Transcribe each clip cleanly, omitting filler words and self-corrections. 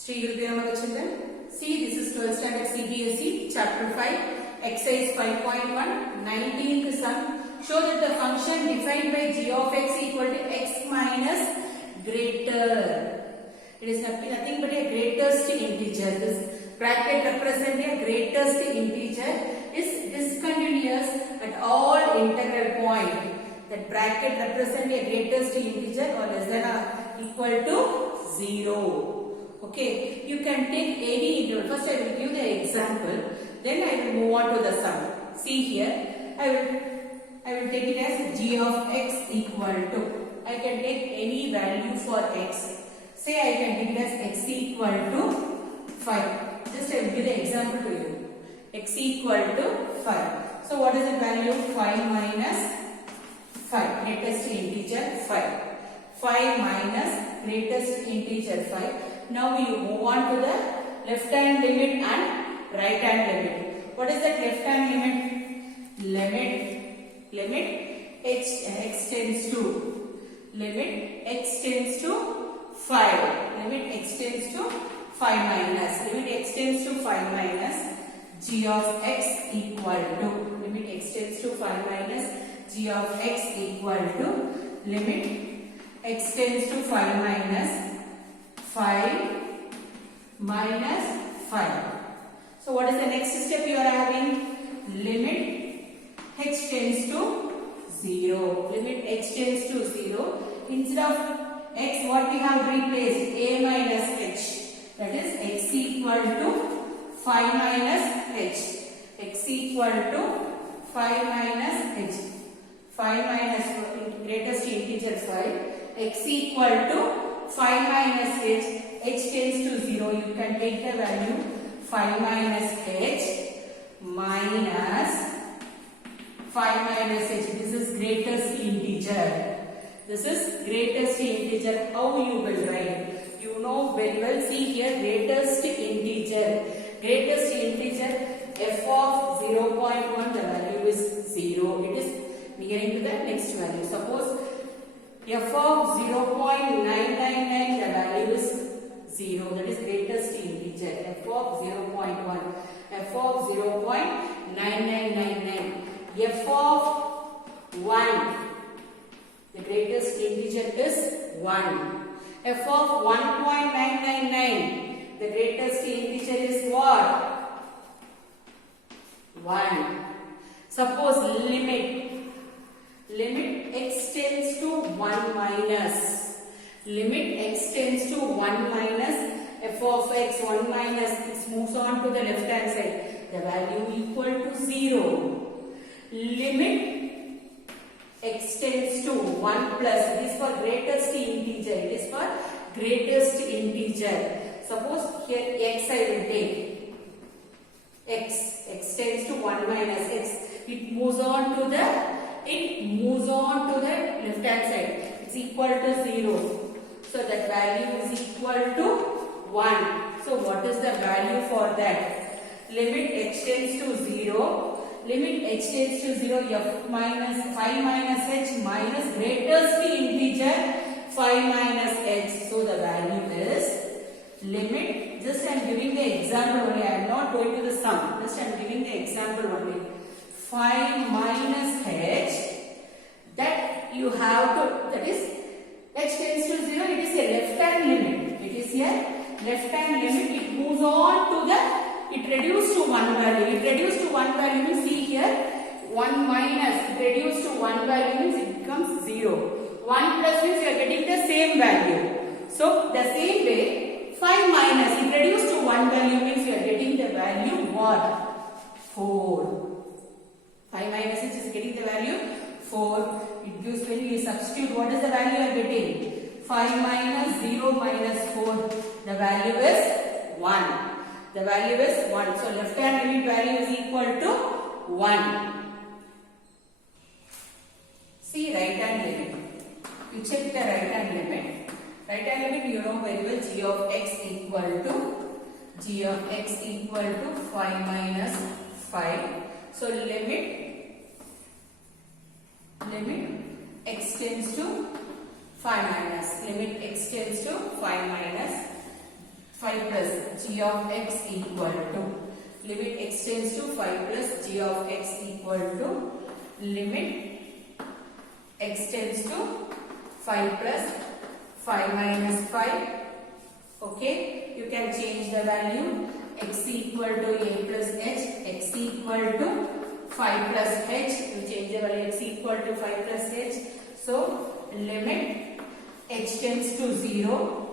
Sri Guru Namaha children. See, this is 12th standard CBSE Chapter 5, Exercise 5.1, 19th sum. Show that the function defined by g of x equal to x minus greater. It is nothing but a greatest integer. This bracket represents a greatest integer is discontinuous at all integral point. That bracket represents a greatest integer or less than or equal to 0. Okay, you can take any interval. First I will give the example, then I will move on to the sum. See here, I will take it as g of x equal to, I can take any value for x. Say I can take it as x equal to 5. Just I will give the example to you. X equal to 5. So what is the value? 5 minus 5. Greatest integer 5. 5 minus greatest integer 5. Now we move on to the left hand limit and right hand limit. What is that left hand limit? Limit x tends to 5. Limit x tends to 5 minus. Limit x tends to 5 minus g of x equal to. Limit x tends to 5 minus g of x equal to. Limit x tends to 5 minus 5 minus 5. So what is the next step you are having? Limit x tends to 0. Limit x tends to 0. Instead of x, what we have replaced? A minus h. That is x equal to 5 minus h. X equal to 5 minus h. 5 minus greatest integer 5. X equal to 5 minus h. H tends to 0. You can take the value 5 minus h minus 5 minus h. This is greatest integer. This is greatest integer. How you will write? You know very well. See here, greatest integer. Greatest integer f of 0.1, the value is 0. It is nearing to the next value. Suppose f of 0.999, the value is 0. That is greatest integer. F of 0.1. F of 0.9999. F of 1. The greatest integer is 1. F of 1.999. The greatest integer is what? 1. Suppose limit x tends to 1 minus. Limit x tends to 1 minus f of x. 1 minus this moves on to the left hand side. The value equal to 0. Limit x tends to 1 plus. It is for greatest integer. It is for greatest integer. Suppose here x I will take. X tends to 1 minus x. It moves on to the left hand side. It's equal to 0. So that value is equal to 1. So what is the value for that? Limit x tends to 0. Limit x tends to 0. F minus 5 minus h minus greatest integer 5 minus h. So the value is limit. Just I am giving the example only. I am not going to the sum. Just I am giving the example only. 5 minus h. That you have to. That is h tends to 0, it is a left hand limit. It is a left hand limit. It moves on to the, it reduces to 1 value. It reduces to 1 value means, see here, 1 minus, it reduces to 1 value means it becomes 0. 1 plus means you are getting the same value. So, the same way, 5 minus, it reduces to 1 value means you are getting the value what? 4. 5 minus it is getting the value 4. It gives, when you substitute, what is the value you are getting? 5 minus 0 minus 4. The value is 1. The value is 1. So left hand limit value is equal to 1. See right hand limit. You check the right hand limit. Right hand limit you know very well, g of x equal to 5 minus 5. So limit x tends to 5 minus. Limit x tends to 5 minus 5 plus g of x equal to, limit x tends to 5 plus g of x equal to, limit x tends to 5 plus 5 minus 5. Okay, you can change the value. X equal to a plus h, x equal to 5 plus h. You change the value x equal to 5 plus h. So limit h tends to 0.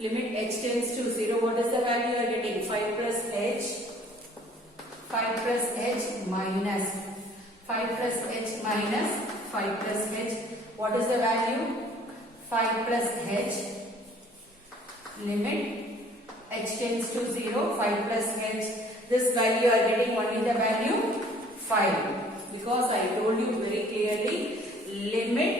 Limit h tends to 0. What is the value you are getting? 5 plus h. 5 plus h minus 5 plus h minus 5 plus h. What is the value? 5 plus h. Limit h tends to 0. 5 plus h. This value you are getting only the value 5. Because I told you very clearly, limit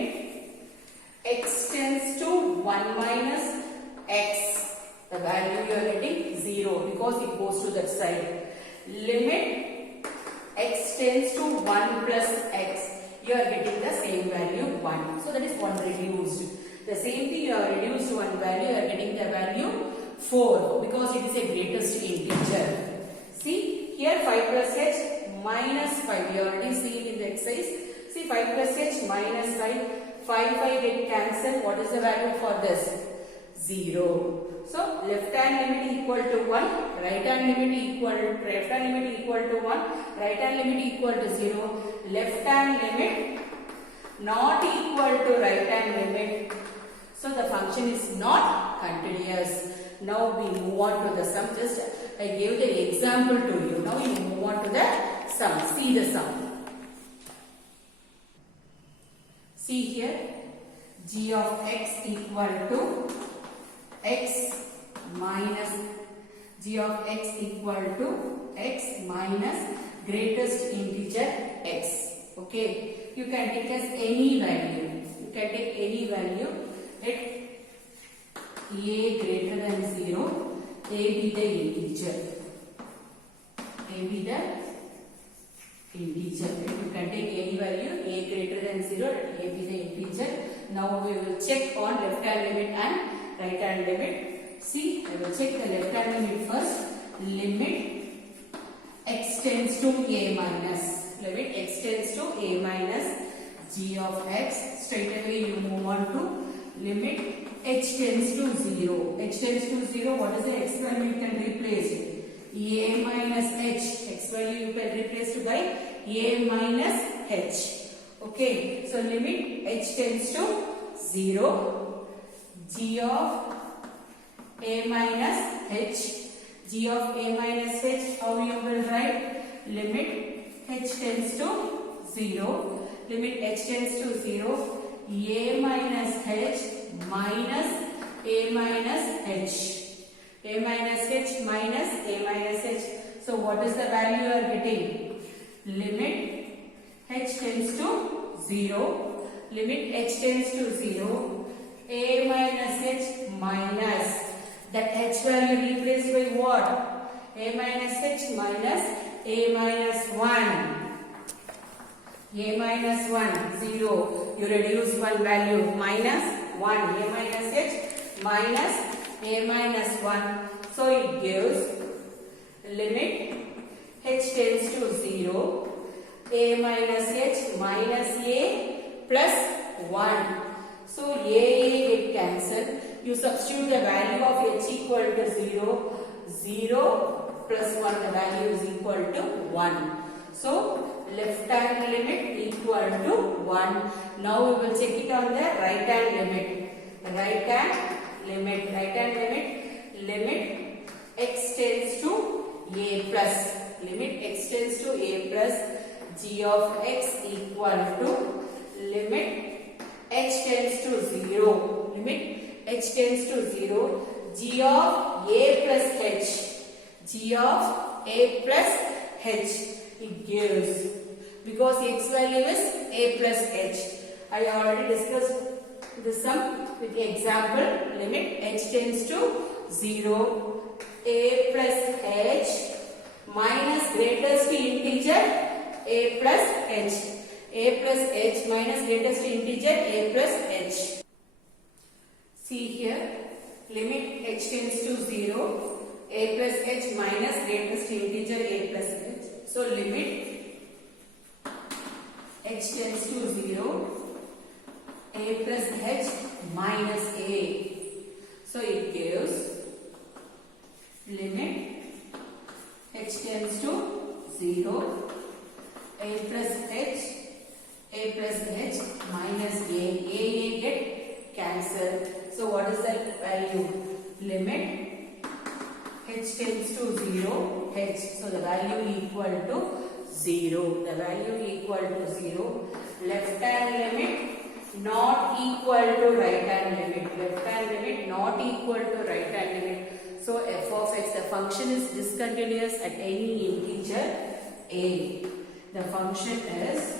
x tends to 1 minus x. The value you are getting 0 because it goes to that side. Limit x tends to 1 plus x. You are getting the same value 1. So that is 1 reduced. The same thing you have reduced one value, you are getting the value 4 because it is a greatest integer. See here 5 plus h minus 5. You already seen in the exercise. See 5 plus h minus 5. 5 get cancelled. What is the value for this? 0. So left hand limit equal to 1, right hand limit equal to 1, right hand limit equal to 0. Left hand limit not equal to right hand limit. So the function is not continuous. Now we move on to the sum. Just I gave the example to you. Now you move on to the sum. See the sum. See here. G of x equal to x minus g of x equal to x minus greatest integer x. Okay. You can take as any value. You can take any value. Let a greater than 0, a be the integer. A be the integer. You can take any value, a greater than 0, let a be the integer. Now we will check on left hand limit and right hand limit. See, I will check the left hand limit first. Limit x tends to a minus. Limit x tends to a minus g of x. Straight away you move on to limit h tends to 0. H tends to 0. What is the x value you can replace it? A minus h. X value you can replace it by a minus h. Okay. So limit h tends to 0. G of a minus h. G of a minus h. How you will write? Limit h tends to 0. Limit h tends to 0. A minus h minus a minus h. A minus h minus a minus h. So what is the value you are getting? Limit h tends to 0. Limit h tends to 0. A minus h minus. That h value replaced by what? A minus h minus a minus 1. A minus 1, 0. You reduce one value, minus 1. A minus h minus a minus 1. So it gives limit h tends to 0. A minus h minus a plus 1. So a get cancelled. You substitute the value of h equal to 0. 0 plus 1, the value is equal to 1. So left hand limit equal to 1. Now we will check it on the right hand limit. Right hand limit, limit x tends to a plus. Limit x tends to a plus g of x equal to limit h tends to 0. Limit h tends to 0. G of a plus h. G of a plus h. It gives, because x value is a plus h. I already discussed the sum with the example. Limit h tends to 0. A plus h minus greatest integer a plus h. A plus h minus greatest integer a plus h. See here, limit h tends to 0. a plus h minus greatest integer a plus h. So limit h tends to 0, a plus h minus a. So it gives limit h tends to 0, a plus h minus a get cancelled. So what is that value? Limit h tends to 0, h. So the value equal to 0. The value equal to 0. Left hand limit not equal to right hand limit. Left hand limit not equal to right hand limit. So f of x, the function is discontinuous at any integer a. The function is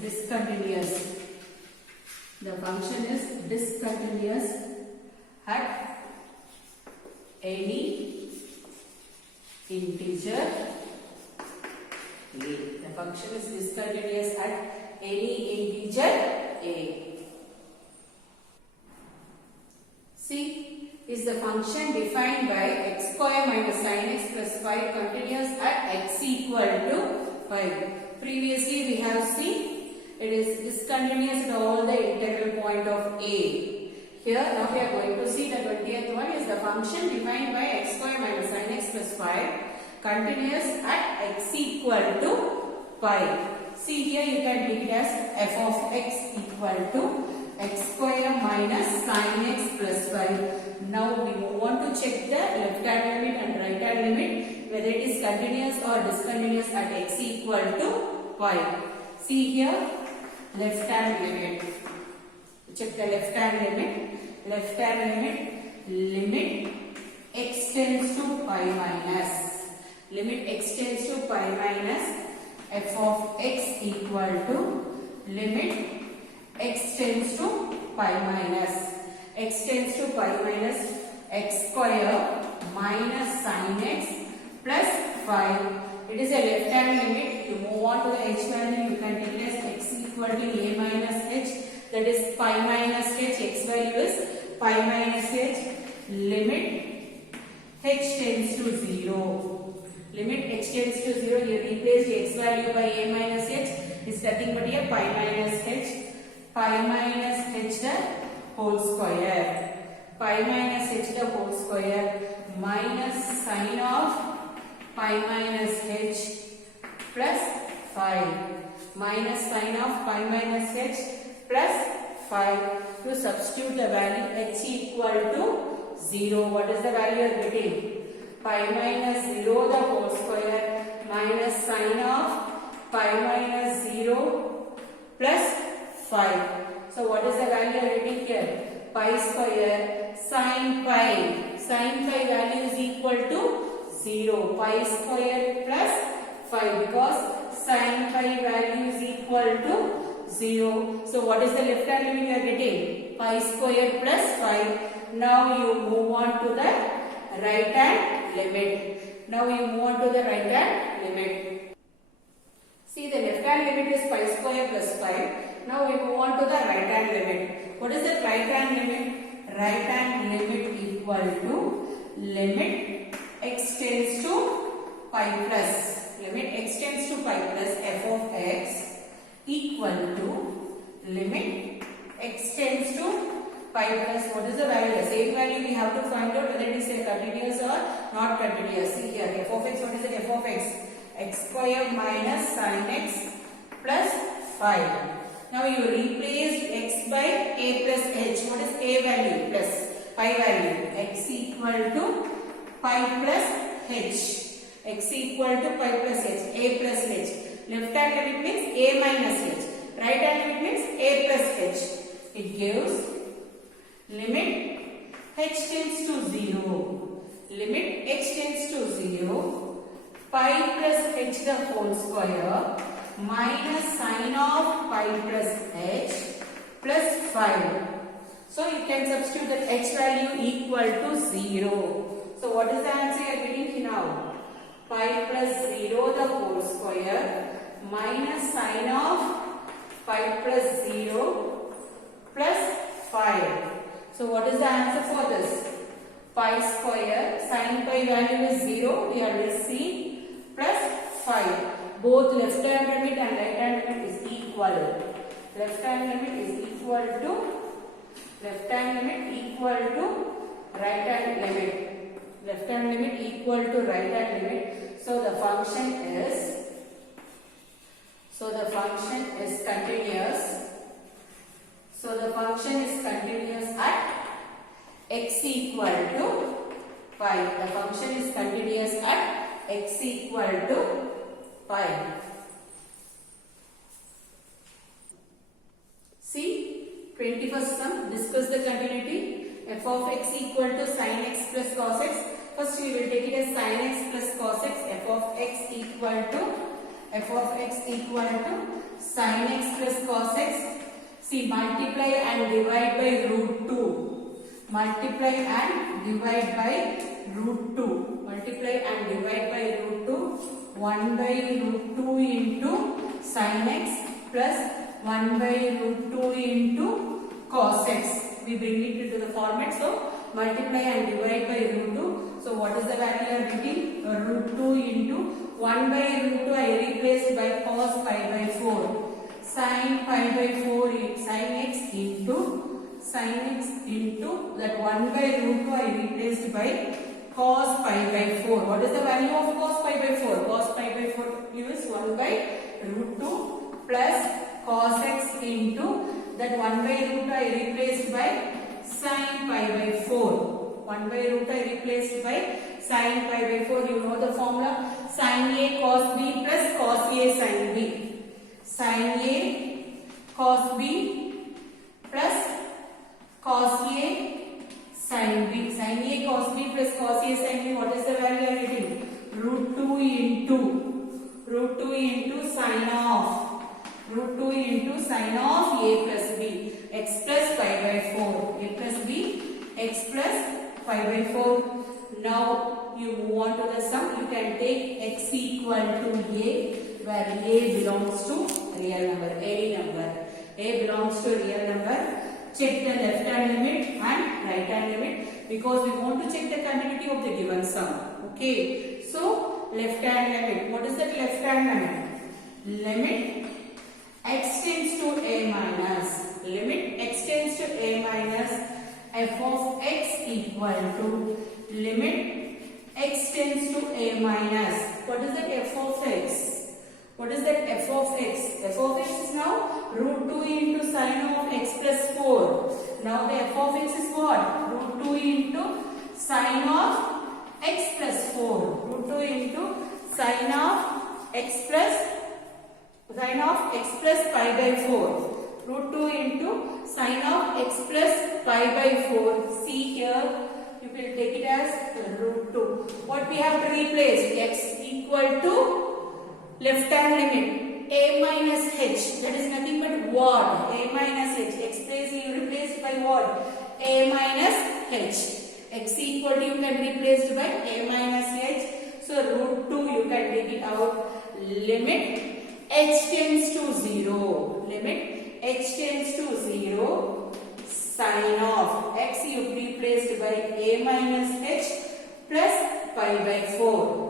discontinuous. The function is discontinuous at any integer a. The function is discontinuous at any integer a. C is the function defined by x square minus sin x plus 5 continuous at x equal to 5. Previously we have seen it is discontinuous at all the integral point of a. Here now we are going to see the 20th one is the function defined by x square minus sin x plus 5 continuous at x equal to 5. See here you can take it as f of x equal to x square minus sin x plus 5. Now we want to check the left hand limit and right hand limit whether it is continuous or discontinuous at x equal to 5. See here left hand limit. Check the left hand limit. Left hand limit x tends to pi minus. Limit x tends to pi minus f of x equal to limit x tends to pi minus x square minus sin x plus 5. It is a left hand limit. You move on to the h value, you can take it as x equal to a minus h, that is pi minus h. X value is pi minus h. Limit h tends to 0. Limit h tends to 0. You replace the x value by a minus h is nothing but a pi minus h. Pi minus h the whole square. Pi minus h the whole square minus sin of pi minus h plus 5. Minus sin of pi minus h plus 5. To substitute the value h equal to 0. What is the value you are getting? Pi minus 0 the whole square minus sin of pi minus 0 plus 5. So what is the value you are getting here? Pi square sin pi. Sin pi value is equal to 0. Pi square plus 5 because sin pi value is equal to 0. So what is the left hand limit you are getting? Pi square plus 5. Now you move on to the right hand limit. See the left hand limit is pi square plus 5. Now we move on to the right hand limit. What is the right hand limit? Right hand limit equal to limit x tends to pi plus. Limit x tends to pi plus f of x equal to limit x tends to pi plus. What is the value? The same value we have to find out whether it is continuous or not continuous. See here f of x. What is it? F of x. X square minus sin x plus 5. Now you replace x by a plus h. What is a value? Plus pi value. X equal to pi plus h. X equal to pi plus h. A plus h. Left hand limit means a minus h. Right hand limit means a plus h. It gives limit h tends to 0. Limit h tends to 0. Pi plus h the whole square minus sin of pi plus h plus 5. So you can substitute that h value equal to 0. So what is the answer you are getting now? Pi plus 0 the whole square minus sin of pi plus 0 plus 5. So what is the answer for this? Pi square, sin pi value is 0, we already see, plus 5. Both left hand limit and right hand limit is equal. Left hand limit is equal to right hand limit. Left hand limit equal to right hand limit. So the function is continuous. So the function is continuous at x equal to pi. The function is continuous at x equal to pi. See, 21st sum, discuss the continuity. F of x equal to sin x plus cos x. First we will take it as sin x plus cos x. F of x equal to sin x plus cos x. See, multiply and divide by root 2. Multiply and divide by root 2. Multiply and divide by root 2. 1 by root 2 into sin x plus 1 by root 2 into cos x. We bring it into the format. So, multiply and divide by root 2. So, what is the value I am getting? Root 2 into 1 by root 2 I replaced by cos pi by 4. Sin pi by 4 is sin x into that 1 by root 2 I replaced by cos pi by 4. What is the value of cos pi by 4? Cos pi by 4 is 1 by root 2 plus cos x into that 1 by root 2 I replaced by sin pi by 4. 1 by root I replaced by sin pi by 4. You know the formula. Sin A cos B plus cos A sin B. Sin A cos B plus cos A sin B. Sin A cos B plus cos A sin B. What is the value I am getting? Root 2 into sin of A plus B. X plus pi by 4. A plus B. X plus pi by 4. Now you move on to the sum. You can take x equal to A, where A belongs to real number, any number. A belongs to real number. Check the left hand limit and right hand limit, because we want to check the continuity of the given sum. Okay. So left hand limit. What is that left hand limit? Limit x tends to a minus. Limit x tends to a minus f of x equal to limit x tends to a minus. What is that f of x? What is that f of x? F of x is now root 2 into sin of x plus 4. Now the f of x is what? Root 2 into sin of x plus 4. Root 2 into sin of x plus pi by 4. Root 2 into sin of x plus pi by 4. See here, you will take it as root 2. What we have to replace? X equal to left hand limit a minus h. That is nothing but what? A minus h. X place you replaced by what? A minus h. X equal to you can replace by a minus h. So root 2 you can take it out. Limit h tends to 0. Limit h tends to 0. Sin of x you replaced by a minus h plus pi by 4.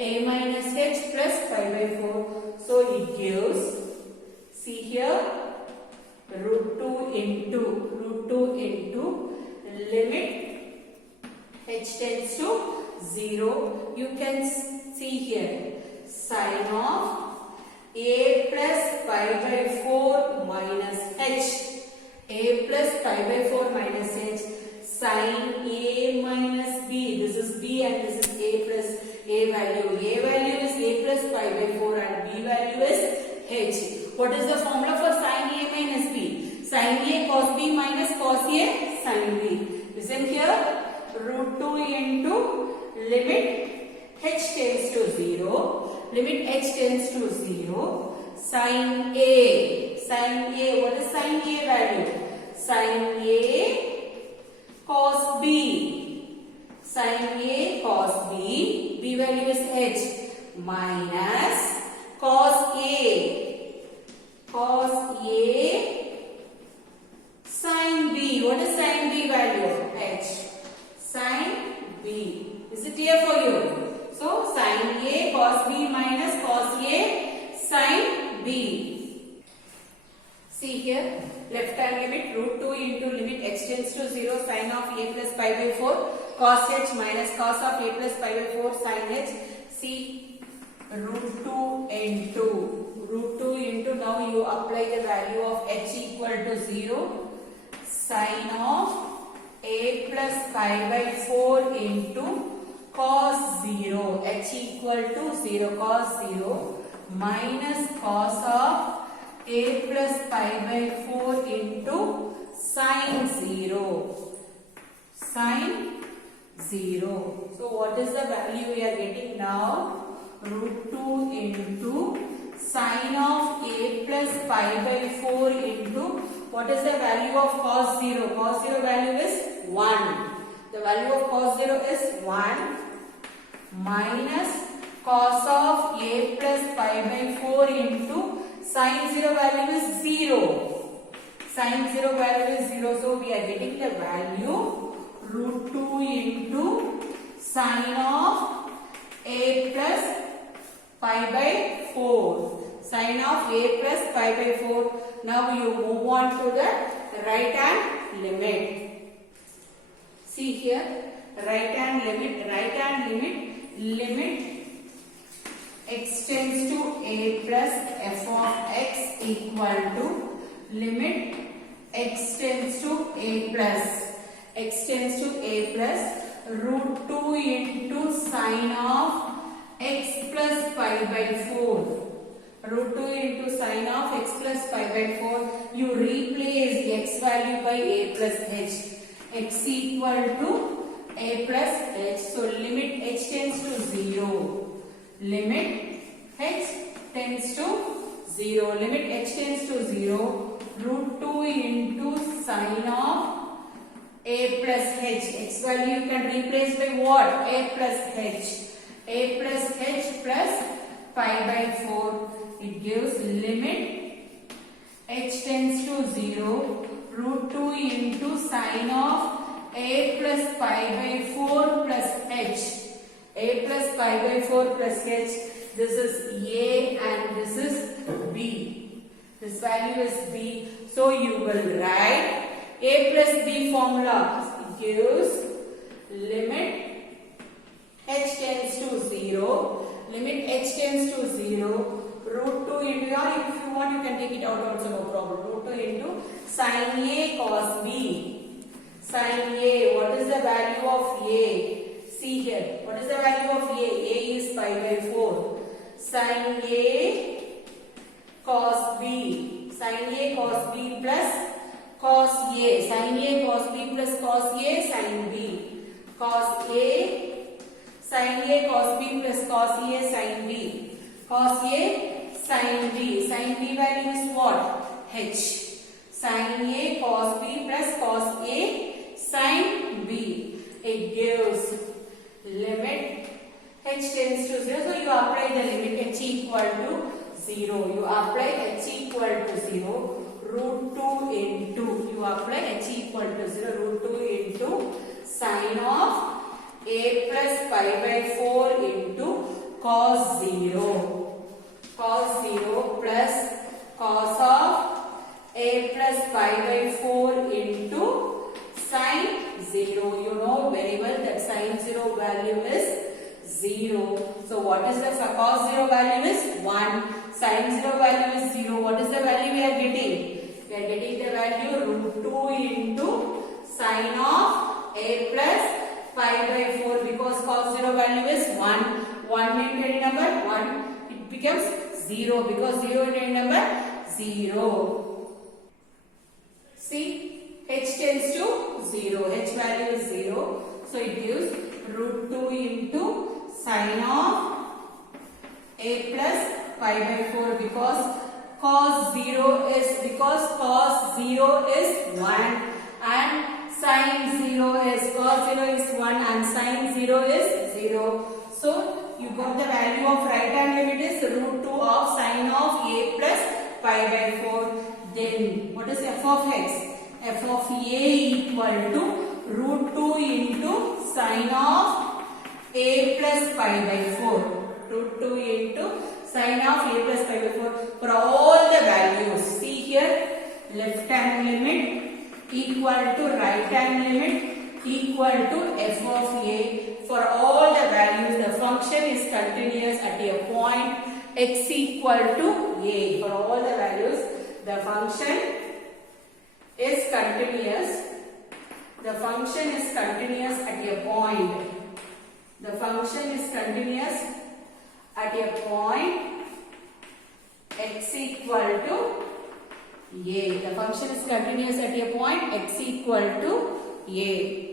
A minus h plus pi by 4. So it gives, see here, root 2 into limit h tends to 0. You can see here, sin of a plus pi by 4 minus h. A plus pi by 4 minus h. Sin a minus b. This is b and this is a plus a value. A value is a plus pi by 4 and b value is h. What is the formula for sin a minus b? Sin a cos b minus cos a sin b. Listen here. Root 2 into limit h tends to 0. Limit h tends to 0. Sin a. Sin a. What is sin a value? Sin a cos b. Sin a cos b. B value is h. Minus cos a. Cos a sin See here, left hand limit root 2 into limit x tends to 0 sin of a plus pi by 4 cos h minus cos of a plus pi by 4 sin h. See root 2 into now you apply the value of h equal to 0 sin of a plus pi by 4 into cos 0 h equal to 0 cos 0 minus cos of a plus pi by 4 into sin 0 sin 0. So what is the value we are getting now? Root 2 into sin of a plus pi by 4 into what is the value of cos 0? Cos 0 value is 1. The value of cos 0 is 1 minus cos of a plus pi by 4 into sin 0 value is 0. Sin 0 value is 0. So we are getting the value root 2 into sin of a plus pi by 4. Sin of a plus pi by 4. Now you move on to the right hand limit. See here, right hand limit, limit x tends to a plus f of x equal to limit x tends to a plus root 2 into sin of x plus pi by 4. Root 2 into sin of x plus pi by 4. You replace the x value by a plus h. X equal to a plus h. So limit h tends to 0. Limit h tends to 0. Limit h tends to 0. Root 2 into sin of a plus h. X value you can replace by what? A plus h. A plus h plus pi by 4. It gives limit h tends to 0. Root 2 into sin of a plus pi by 4 plus h. A plus pi by 4 plus h. This is a and this is b. This value is b. So you will write a plus b formula. It gives limit h tends to 0. Limit h tends to 0. Root 2 into, or if you want you can take it out also, no problem. Root 2 into sin a cos b. Sin a, what is the value of a? See here, what is the value of a? A is pi by 4. Sin a cos b. Sin a cos b plus cos a. Sin a cos b plus cos a sin b. Cos a sin a cos b plus cos a sin b. Cos a sin b. Sin b value is what? H. Sin a cos b plus cos a sin b. It gives limit h tends to 0. So you apply the limit h equal to 0. You apply h equal to 0. Root 2 into. You apply h equal to 0. Root 2 into sin of a plus pi by 4 into cos 0. Cos 0 plus cos of a plus pi by 4 into sin 0. You know very well that sin 0 value is 0. So what is the cos 0 value is 1. Sin 0 value is 0. What is the value we are getting? We are getting the value root 2 into sin of a plus pi by 4 because cos 0 value is 1. 1 into any number 1. It becomes 0 because 0 into any number 0. See, h tends to 0. H value is 0. So it gives root 2 into sin of a plus pi by 4 because cos 0 is 1 and sin 0 is cos 0 is 1 and sin 0 is 0. So you got the value of right hand limit is root 2 of sin of a plus pi by 4. Then what is f of x? F of a equal to root 2 into sin of a plus pi by 4. Root 2 into sin of a plus pi by 4 for all the values. See here, left hand limit equal to right hand limit equal to f of a. For all the values, the function is continuous at a point x equal to a. For all the values, the function is continuous. The function is continuous at a point. The function is continuous at a point x equal to a. The function is continuous at a point x equal to a.